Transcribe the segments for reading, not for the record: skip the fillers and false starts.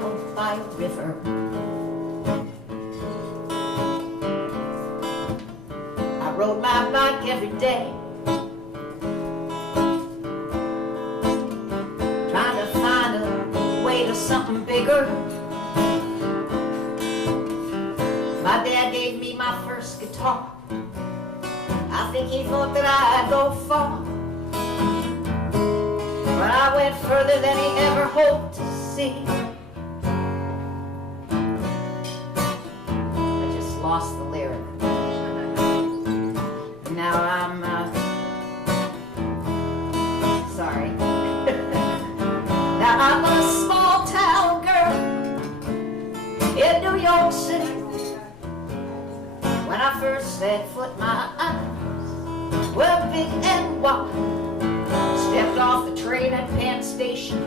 out by a river. I rode my bike every day, trying to find a way to something bigger. My dad gave me my first guitar. I think he thought that I'd go far, but I went further than he ever hoped to see. I just lost the lyric. Now I'm sorry. Now I'm a small town girl in New York City. When I first set foot, my eyes were big and wide. Stepped off the train at Penn Station.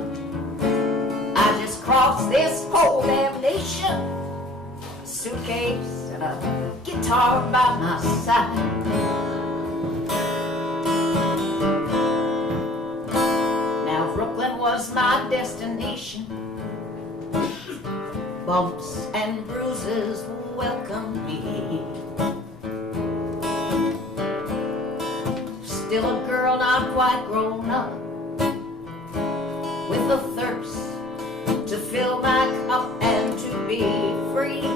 I just crossed this whole damn nation. A suitcase and a guitar by my side. Now Brooklyn was my destination. Bumps and bruises welcomed me. Still a girl not quite grown up, with a thirst to fill my cup and to be free.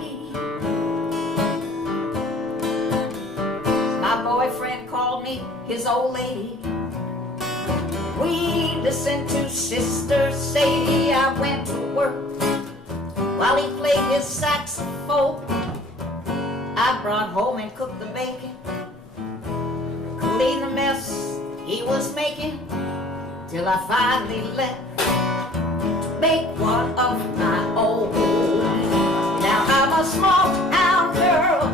My boyfriend called me his old lady. We listened to Sister Sadie. I went to work while he played his saxophone. I brought home and cooked the bacon, clean the mess he was making, till I finally left to make one of my own. Now I'm a small town girl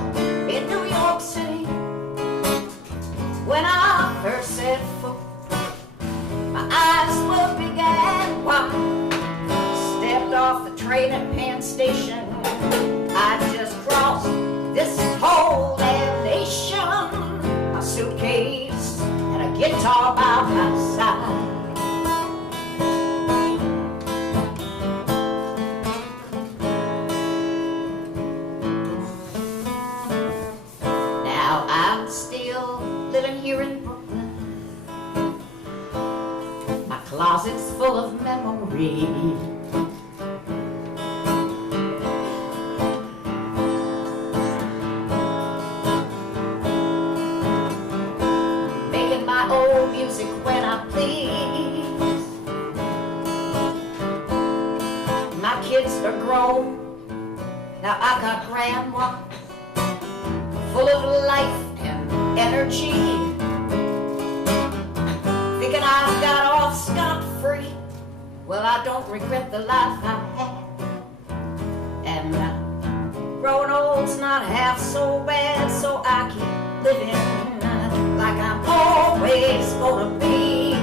in New York City. When I first set foot, my eyes were big and wide. Stepped off the train at Penn Station. I just crossed this whole damn nation. A suitcase and a guitar by my side. Now I'm still living here in Brooklyn. My closet's full of memories. Music when I please. My kids are grown. Now I got grandma, full of life and energy. Thinking I've got off scot-free. Well, I don't regret the life I had. And growing old's not half so bad, so I keep living like I'm always gonna be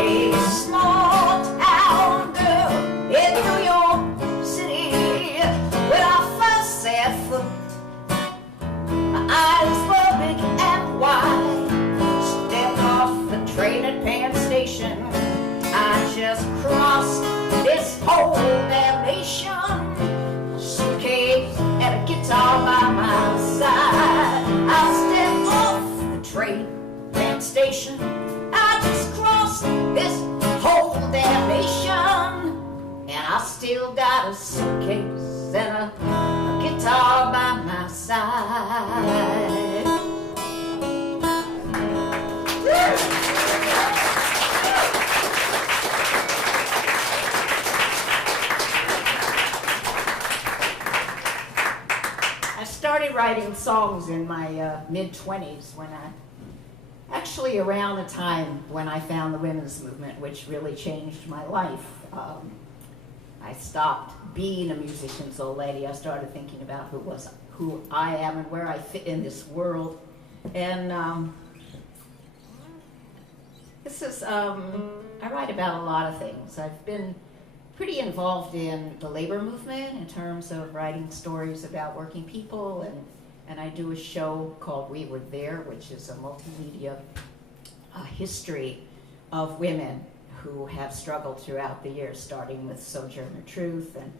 a small town girl in New York City. When I first set foot, my eyes were big and wide. Stepped off the train at Penn Station. I just crossed this whole damn nation. A suitcase and a guitar by my side. I stepped off the train, Penn Station. I just crossed this whole damn nation, and I still got a suitcase and a guitar by my side. I started writing songs in my mid-20s when actually around the time when I found the women's movement, which really changed my life. I stopped being a musician's old lady. I started thinking about who I am and where I fit in this world. And I write about a lot of things. I've been pretty involved in the labor movement in terms of writing stories about working people, and I do a show called We Were There, which is a multimedia history of women who have struggled throughout the years, starting with Sojourner Truth and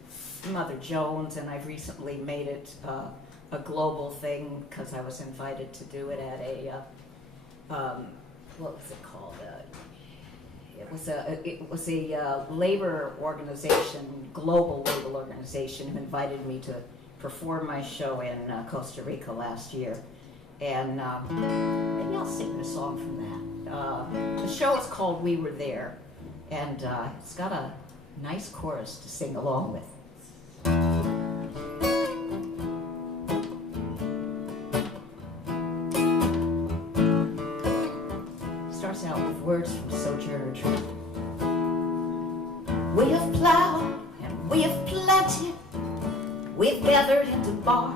Mother Jones, and I've recently made it a global thing because I was invited to do it at a, what was it called? It was a labor organization, global labor organization, who invited me to perform my show in Costa Rica last year. And maybe I'll sing a song from that. The show is called We Were There, and it's got a nice chorus to sing along with. Starts out with words from Sojourner Truth. We have plowed and we have planted, we've gathered into bars,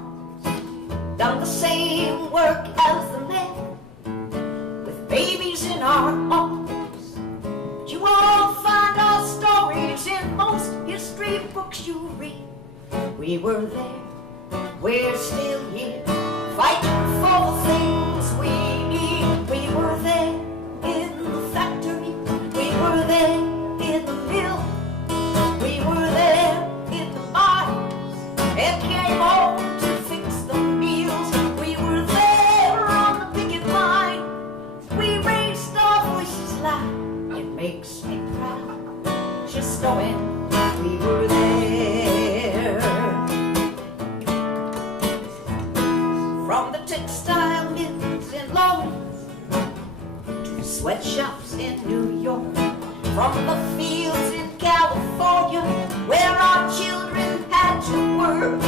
done the same work as the men, with babies in our arms. But you won't find our stories in most history books you read. We were there, we're still here, fighting for the things we need. We were there in the factory, we were there in the mill, we were there in the mines, and came home to fix the meals. We were there on the picket line, we raised our voices loud. It makes me proud just knowing we were there. From the textile mills in Lawrence to sweatshops in New York, from the fields in California where our children had to work,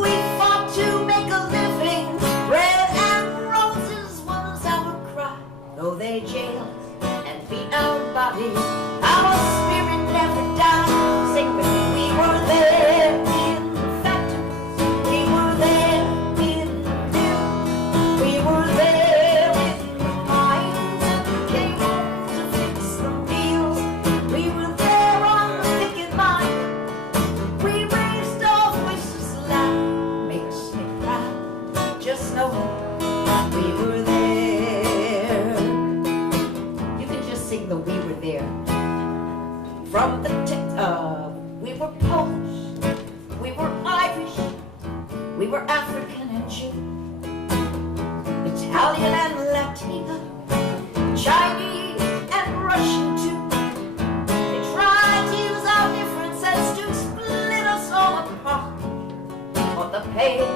we fought to make a living. Bread and roses was our cry. Though they jailed and beat our bodies, our spirit never died. Sing with me. We were there in the factories, we were there in the mill, we were there in the mines, and came home to fix the meals. We were there on the picket line, we raised our voices loud. Makes me proud just knowing we were there. You can just sing the "We Were There." From the we were Polish, we were Irish, we were African and Jew, Italian and Latina, Chinese and Russian too. They tried to use our differences to split us all apart. On the page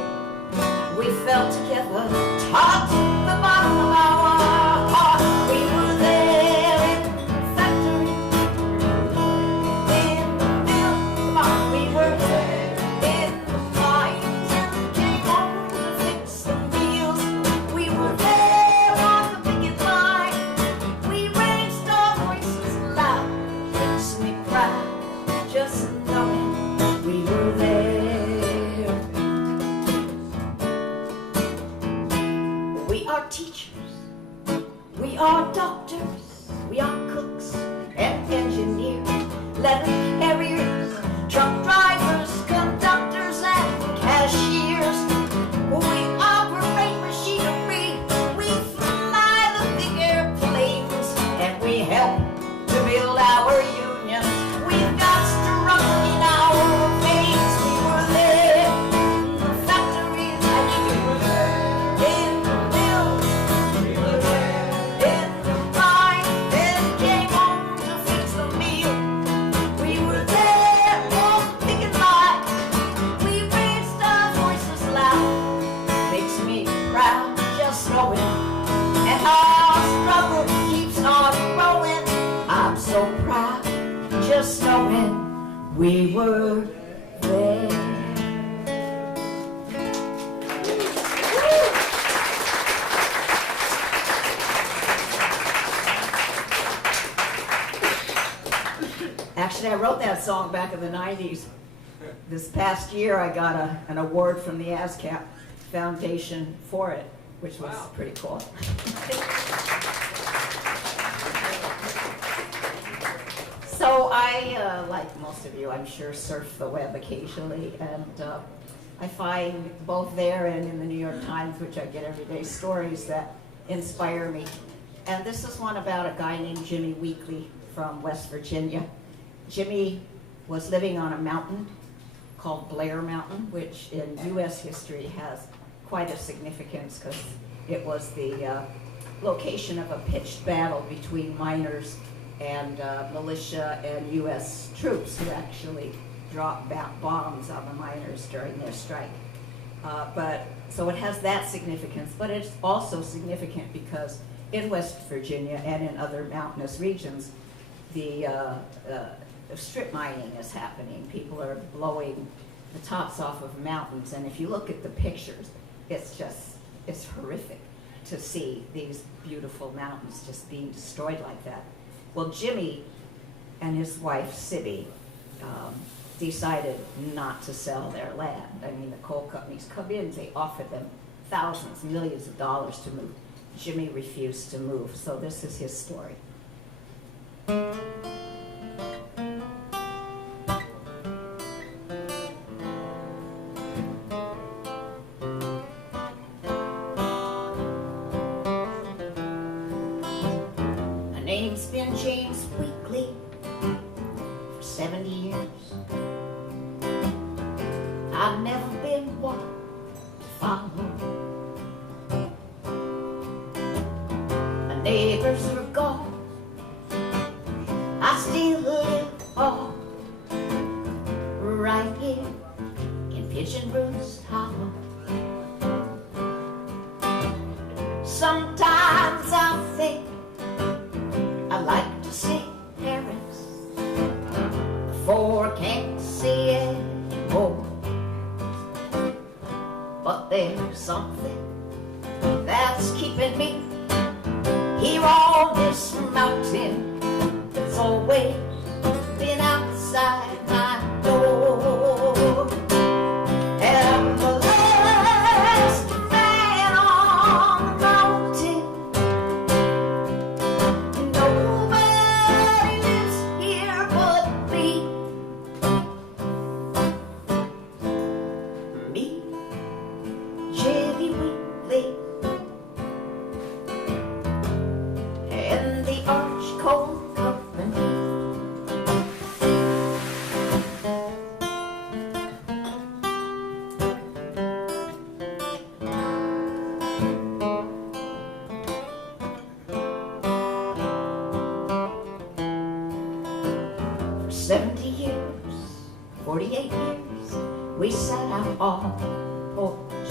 we fell together, taught the bottom of our heart. We were there in the factory, in the mill, we were there in the mines, and came home to fix the meals. We were there on the picket line, we raised our voices loud. Makes me proud just knowing we were there. We are teachers, we are doctors, we are cooks and engineers, letter carriers, truck drivers, conductors and cashiers. We operate machinery, we fly the big airplanes, and we help to build our unions. We've got struggle in our veins. We were there in the factories, and we were there in the mills, we were there in the mines, and came home to fix the meal. We were there on the picket line, we raised our voices loud. Makes me proud just knowing, and our struggle keeps on growing. I'm so proud just knowing we were there. Actually, I wrote that song back in the 90s. This past year, I got an award from the ASCAP Foundation for it, which was pretty cool. So I, like most of you, I'm sure, surf the web occasionally, and I find both there and in the New York Times, which I get every day, stories that inspire me. And this is one about a guy named Jimmy Weekly from West Virginia. Jimmy was living on a mountain called Blair Mountain, which in U.S. history has quite a significance because it was the location of a pitched battle between miners and militia and U.S. troops who actually dropped bombs on the miners during their strike. So it has that significance, but it's also significant because in West Virginia and in other mountainous regions, the strip mining is happening. People are blowing the tops off of mountains, and if you look at the pictures, it's horrific to see these beautiful mountains just being destroyed like that. Well, Jimmy and his wife, Sibby, decided not to sell their land. I mean, the coal companies come in, they offer them thousands, millions of dollars to move. Jimmy refused to move, so this is his story. My name's been James Weekly for 70 years. I've never been one to follow. My neighbors are gone, I still live on right here in Pigeon Roost Hollow. Sometimes I think I like to see parents before I can't see anymore. But there's something that's keeping me here on this mountain. It's always been outside my door. And I'm the last man on the mountain. Nobody lives here but me. Me, Jimmy Weekly, and the Arch Coal Company. For 70 years, 48 years, we sat out on the porch,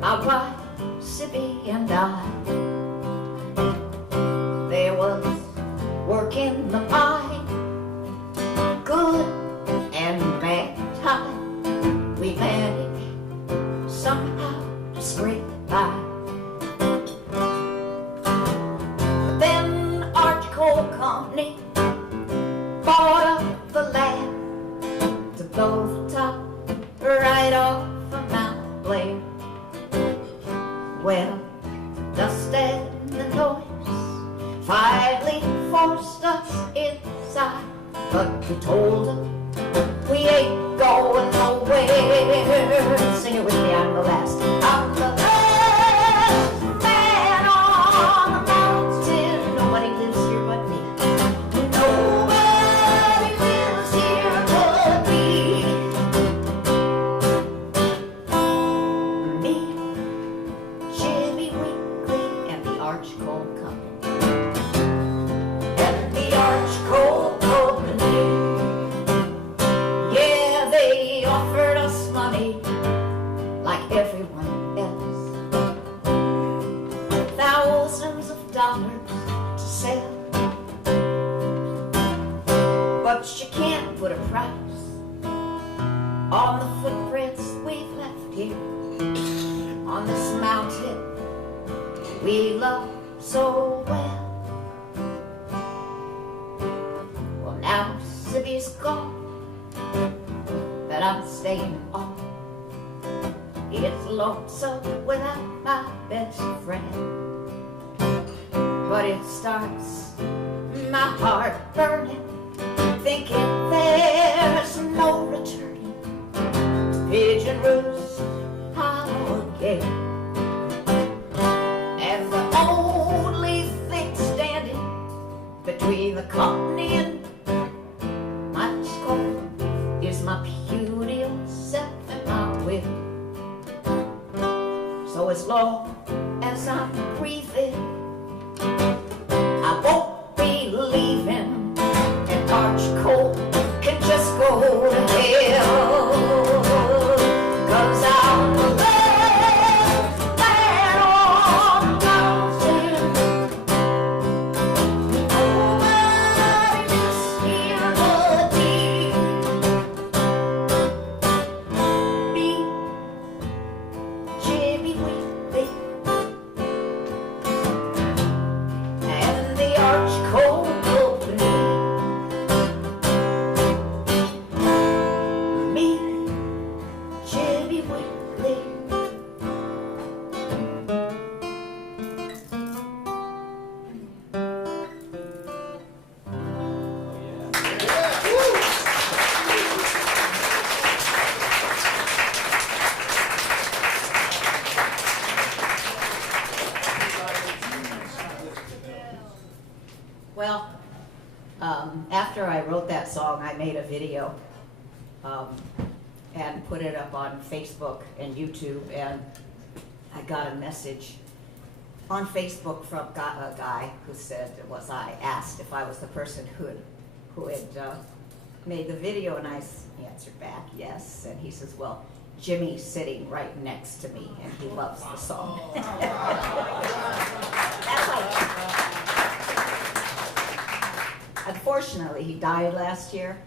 my wife, Sibby, and I. There was work in the mine, good and bad time. We managed somehow to scrape by. But then Arch Coal Company bought up the land to blow the top right off of Mount Blair. Well, dust and the noise finally forced us inside, but we told them we ain't going nowhere. Sing it with me, I'm the last. I'm the last man on the mountain. Nobody lives here but me. Nobody lives here but me. Me, Jimmy Weekly, and the Arch Coal Company. And the Arch Coal Company, yeah, they offered us money like everyone else. Thousands of dollars to sell, but you can't put a price on the footprints we've left here on this mountain we love so well. Well, now Sibby's gone, but I'm staying on. It's lonesome without my best friend, but it starts my heart burning, thinking there's no returning to Pigeon Roost Hollow again. And the only thing standing between the So as long as I'm breathing, I won't be leaving, and arch cold can just go to hell. 'Cause I'm the best man on the mountain. Nobody just hear the deed. Me, Jimmy Wheatley, and the arch cold company. Me, Jimmy Wheatley. Well, after I wrote that song, I made a video and put it up on Facebook and YouTube, and I got a message on Facebook from a guy who said, I asked if I was the person who had made the video, and I answered back yes, and he says, well, Jimmy's sitting right next to me, and he loves the song. That's like, unfortunately, he died last year.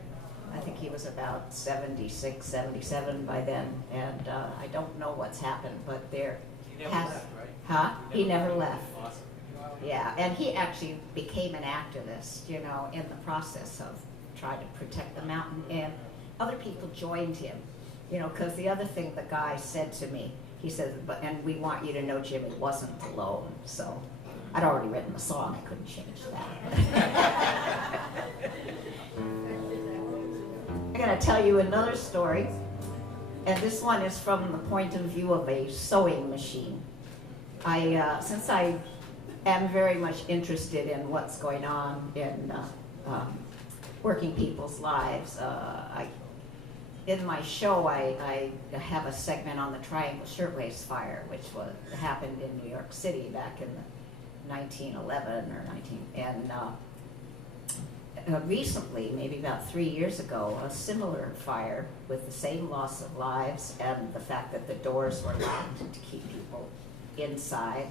I think he was about 76, 77 by then, and I don't know what's happened, but there He never left, right? Huh? He never left. Awesome. Yeah, and he actually became an activist, you know, in the process of trying to protect the mountain, and other people joined him, you know, because the other thing the guy said to me, he said, and we want you to know Jimmy wasn't alone, so I'd already written the song, I couldn't change that. I'm going to tell you another story, and this one is from the point of view of a sewing machine. Since I am very much interested in what's going on in working people's lives, in my show I have a segment on the Triangle Shirtwaist Fire, which happened in New York City back in 1911 or 19, and recently, maybe about 3 years ago, a similar fire with the same loss of lives and the fact that the doors were locked to keep people inside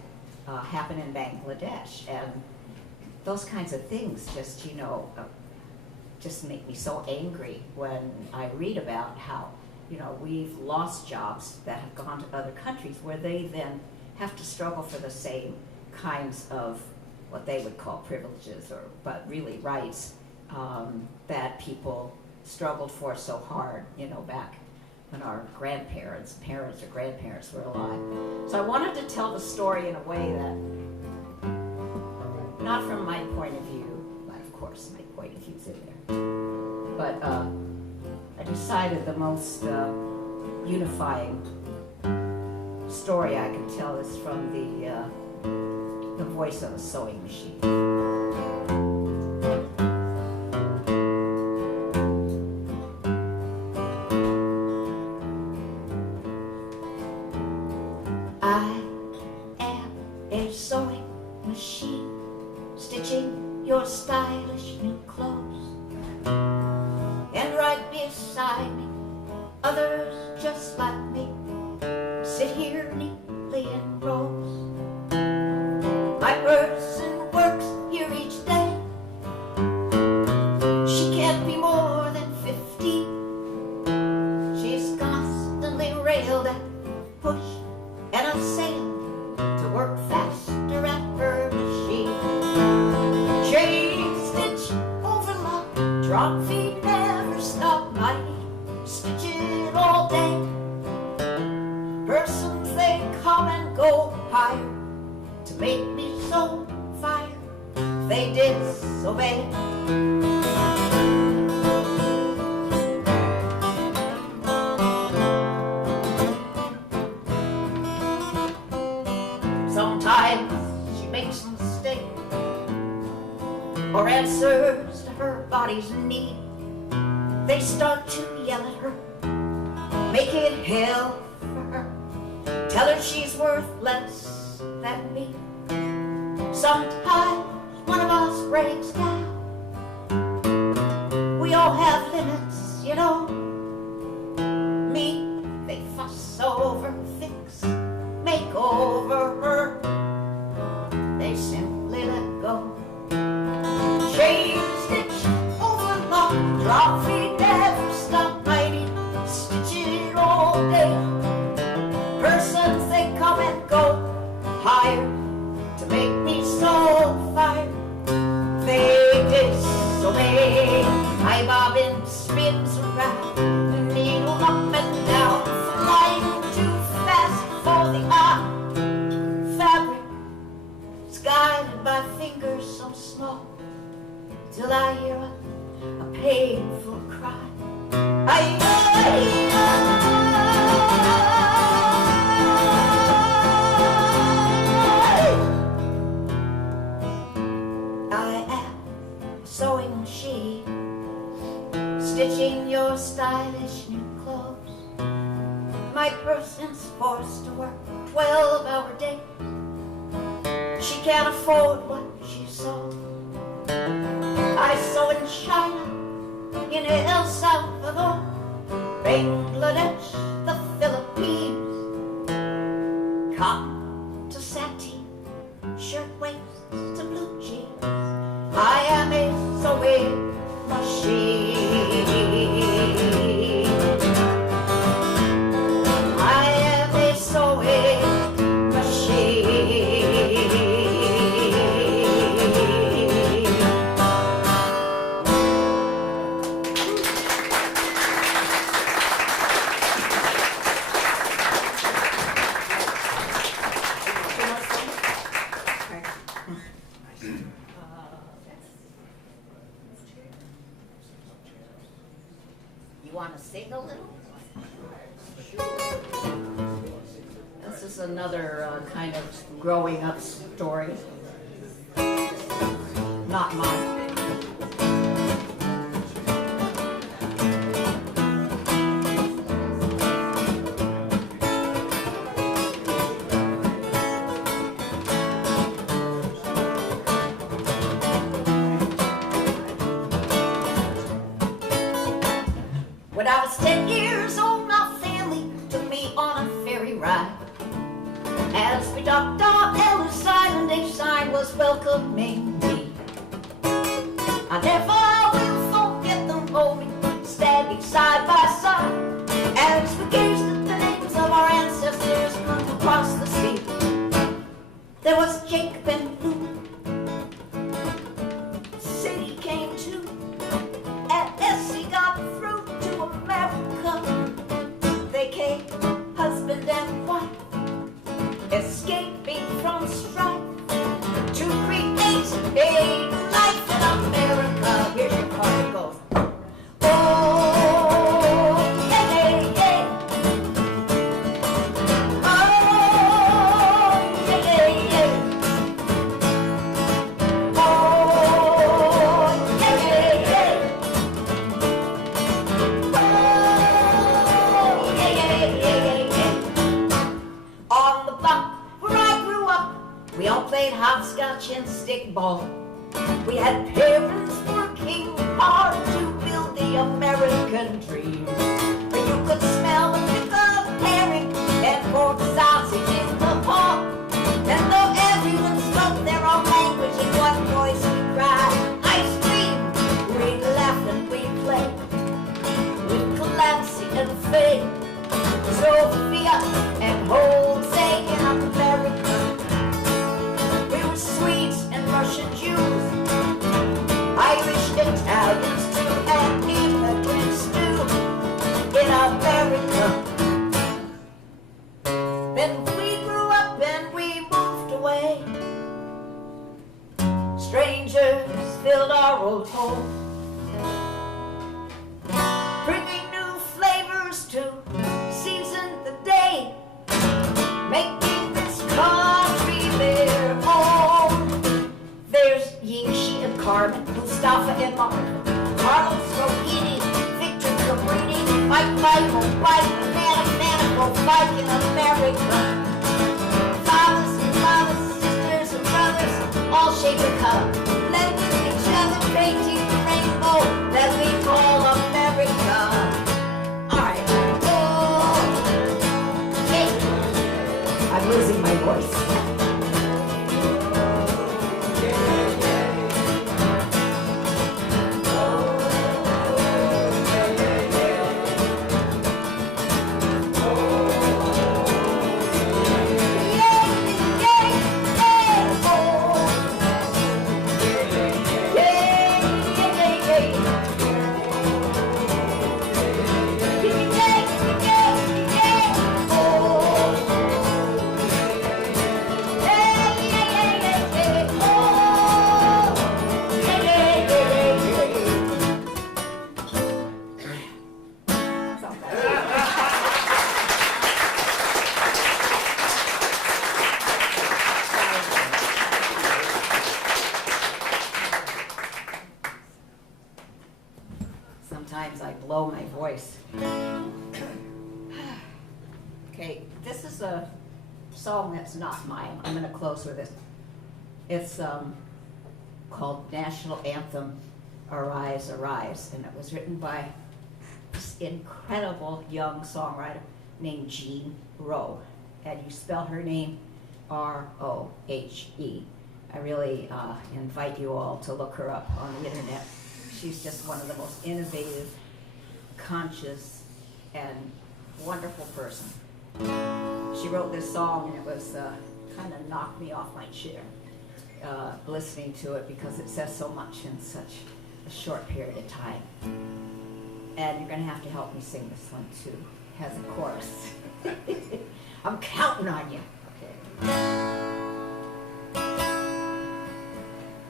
happened in Bangladesh. And those kinds of things just, you know, just make me so angry when I read about how, you know, we've lost jobs that have gone to other countries where they then have to struggle for the same kinds of what they would call privileges, but really rights that people struggled for so hard, you know, back when our parents or grandparents were alive. So I wanted to tell the story in a way that, not from my point of view, but of course my point of view's in there, but I decided the most unifying story I can tell is from the voice of a sewing machine. I am a sewing machine, stitching your stylish new clothes. And right beside me, others just like me sit here neatly in rows. My person works here each day. She can't be more than 50. She's constantly railed at, pushed, and assailed to work faster at her machine. Chain stitch, overlock, drop feet never stop. Mighty stitch it all day. Persons they come and go higher to make me so fire. They disobey. Sometimes she makes a mistake or answers to her body's need. They start to yell at her, make it hell for her, tell her she's is worth less than me. Sometimes one of us breaks down. We all have limits, you know. Me, they fuss over, fix, make over her. They simply let go. Change, stitch, overlock, drop, feed, never stop, mighty, stitch it all day. Persons, they come and go, hired to make me so fired. They disobey. My bobbin spins around, the needle up and down, flying too fast for the eye. Fabric is guided by fingers so small, till I hear a painful cry. I am a sewing machine, stitching your stylish new clothes. My person's forced to work 12-hour day. She can't afford what she sold. I sew in China, in El Salvador, Bangladesh, the Philippines. Cotton to sateen, shirtwaists to blue jeans. I am a sewing machine. I am a sewing machine. You want to sing a little? This is another kind of growing up story. Not mine. When I was 10 years old, my family took me on a ferry ride. As we docked on Ellis Island, a sign was welcoming me. I never will forget the moment, standing side by side, as we gazed at the names of our ancestors come across the sea. There was Jacob and Lou. City came to, and Essie got through to America. They came husband and wife, escaping from strife, to create a life in America. Here's your part, it goes. Oh, yeah, yeah, yeah. Oh, yeah, yeah, yeah. Oh, yeah, yeah, yeah. On the block where I grew up, we all played hopscotch and stickball. We had parents working hard to build the American dream, where you could smell the pickled herring and pork sausage in the hall. And though everyone spoke their own language, in one voice we cried, ice cream. We'd laugh and we'd play with Clancy and Faye, Sophia and Jose in America. We were Swedes and Russian Jews, Irish, Italians too, and immigrants too in America. Then we grew up and we moved away. Strangers filled our old home, bringing new flavors to season the day, making this country their home. There's Yingshi and Carmen, Mustafa and Martha, Carlos Rohini, Victor Cabrini, Mike Michael, White, Banana, go fight in America. my voice. Sometimes I blow my voice. Okay, this is a song that's not mine. I'm going to close with it. It's called National Anthem, Arise, Arise, and it was written by this incredible young songwriter named Jean Rowe, and you spell her name R-O-H-E. I really invite you all to look her up on the internet. She's just one of the most innovative, conscious, and wonderful person. She wrote this song, and it was kind of knocked me off my chair listening to it because it says so much in such a short period of time. And you're going to have to help me sing this one too. It has a chorus. I'm counting on you. Okay.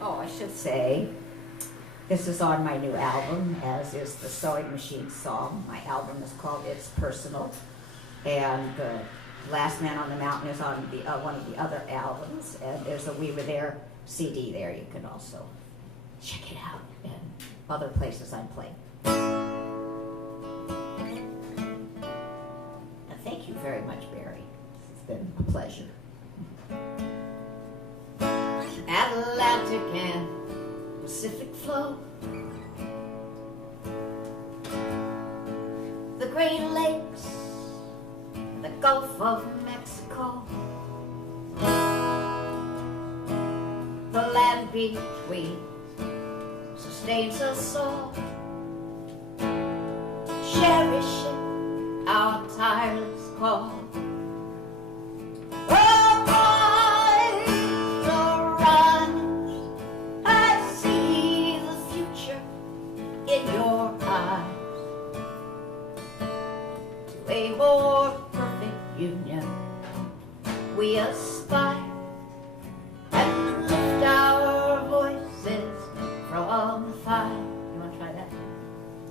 Oh, I should say, this is on my new album, as is the Sewing Machine song. My album is called It's Personal, and the Last Man on the Mountain is on the, one of the other albums, and there's a We Were There CD there. You can also check it out, and other places I'm playing. And thank you very much, Barry. It's been a pleasure. Atlantic and Pacific flow, the Great Lakes, the Gulf of Mexico, the land between sustains us all, cherishing our tireless call. A more perfect union we aspire, and lift our voices from the fire. You want to try that?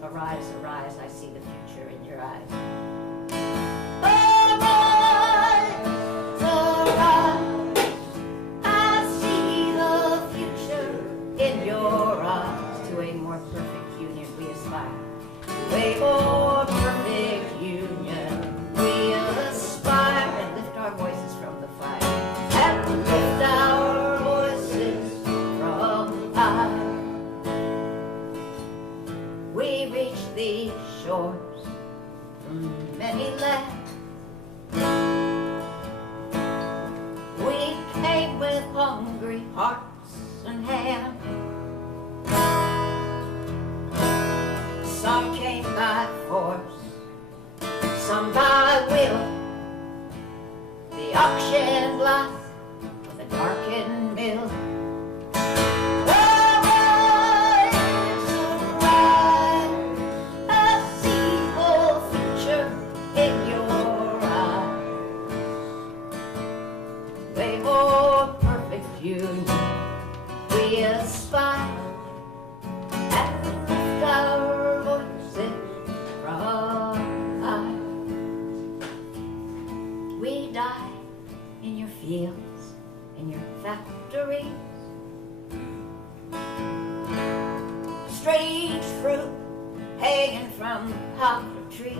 Arise, arise, I see the future in your eyes. Arise, arise, I see the future in your eyes. To a more perfect union we aspire. To a more perfect union we aspire, and lift our voices from the fire, and lift our voices from high. We reach these shores from many lands. We came with hungry hearts and hands. Some came by force, some by will. The auction block with a darkened mill. Arise, arise, I see the future in your eyes. A more perfect union we aspire, and lift our voices from high. We die in your fields, in your factories. Strange fruit hanging from the poplar trees.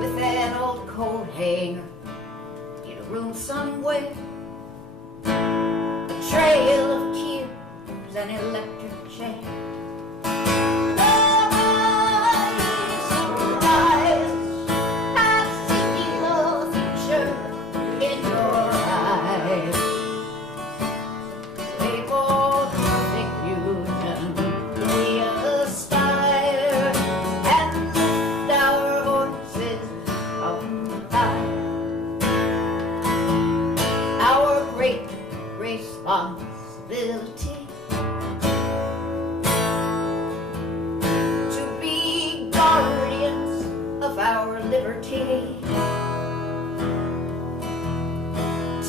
With an old coat hanger in a room somewhere. A trail of tears, an electric chair. Arise, arise, I see the responsibility to be guardians of our liberty.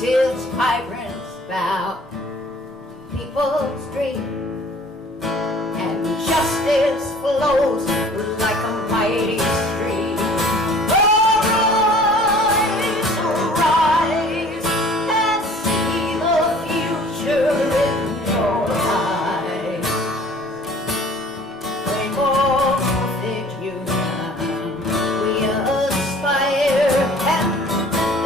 Till tyrants bow people's dreams, and justice flows like a mighty stream. Arise, arise, and see the future in your eyes. A more perfect union we aspire, and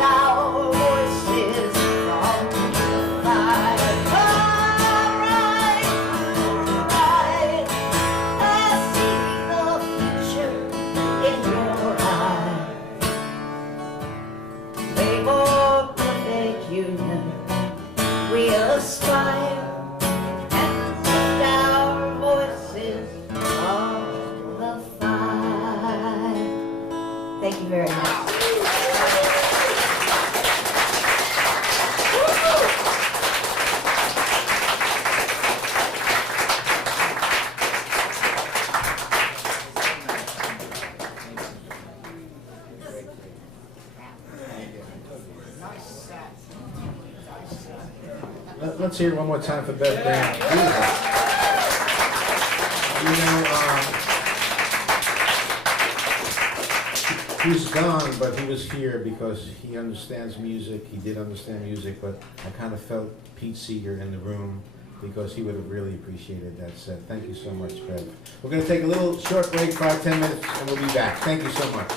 our voices from the fire. Arise, arise, and see the future in your eyes. A more perfect union we aspire, and our voices on the fire. Thank you very much. Let's hear it one more time for Bev Grant. He's gone, but he was here because he understands music. He did understand music, but I kind of felt Pete Seeger in the room because he would have really appreciated that set. Thank you so much, Bev. We're going to take a little short break, 5-10 minutes, and we'll be back. Thank you so much.